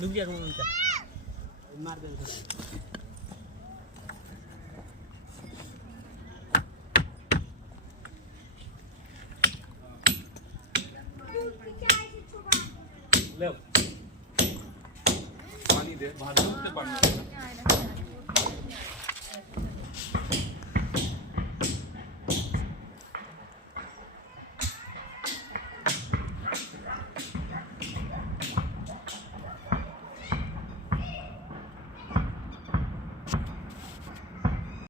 डूब गया कौन सा मार दे ले पानी दे बाहर से पड़ना